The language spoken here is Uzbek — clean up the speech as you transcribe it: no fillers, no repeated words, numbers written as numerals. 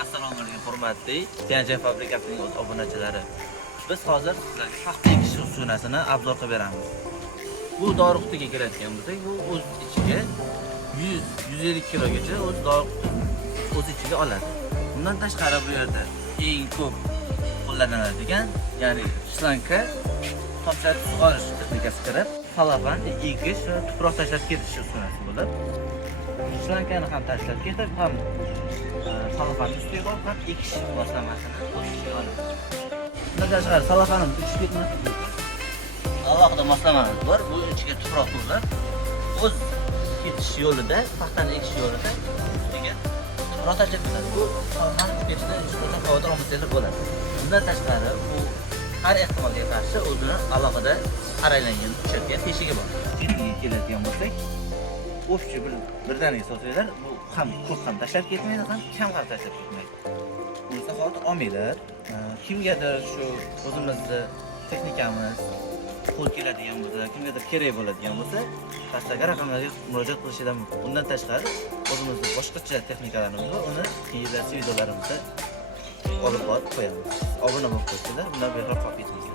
Assalomu alaykum hurmatli Tianjin fabrikasining o'z obunachilari. Biz hozir sizlarga paxta ekish uskunasini obzor qilib beramiz. Bu dori qutiga keladigan bo'lsak, bu o'z ichiga 100-150 kilogacha o'z dori o'z ichiga oladi. Bundan tashqari bu yerda eng ko'p qo'llaniladigan, ya'ni shlanka topshiriq sug'orish texnikasi kirib, salafan ekish va tuproq tashlab ketish uskunasi bo'lib, shlankani ham tashlab ketib, ham salafani ustiga qo'yib, ham ekish boshlamasini o'z ichiga oladi. Bundan tashqari salafani uchish ketmaslik alohida moslamamiz bor. Bu ichiga tuproq to'lib, o'z ketish yo'lida, paxtani ekish yo'lida ustiga tuproq tashlab ketadi. Bu salafani uchib ketishida hech qachon xavotir olmasanglar bo'ladi. Bundan tashqari bu har ehtimolga qarshi o'zini alohida araylangan uchadigan teshigi bor. Chetiga keladigan bo'lsak, o'shchi birdaniga sotsalar, bu ham ko'p ham tashlab ketmaydi, ham kam ham tashlab ketmaydi. Bunisi xavotir olmaylar. Kimgadir shu o'zimizni texnikamiz qo'l keladigan bo'lsa, kimgadir kerak bo'ladigan bo'lsa, pastdagi raqamlarga murojaat qilishidan mumkin. Bundan tashqari o'zimizning boshqacha texnikalarimiz bor, uni keyingi videolarimizda olib borib qo'yamiz. Obuna bo'lib qo'ysanglar, bundan bexor qolib ketmaysiz.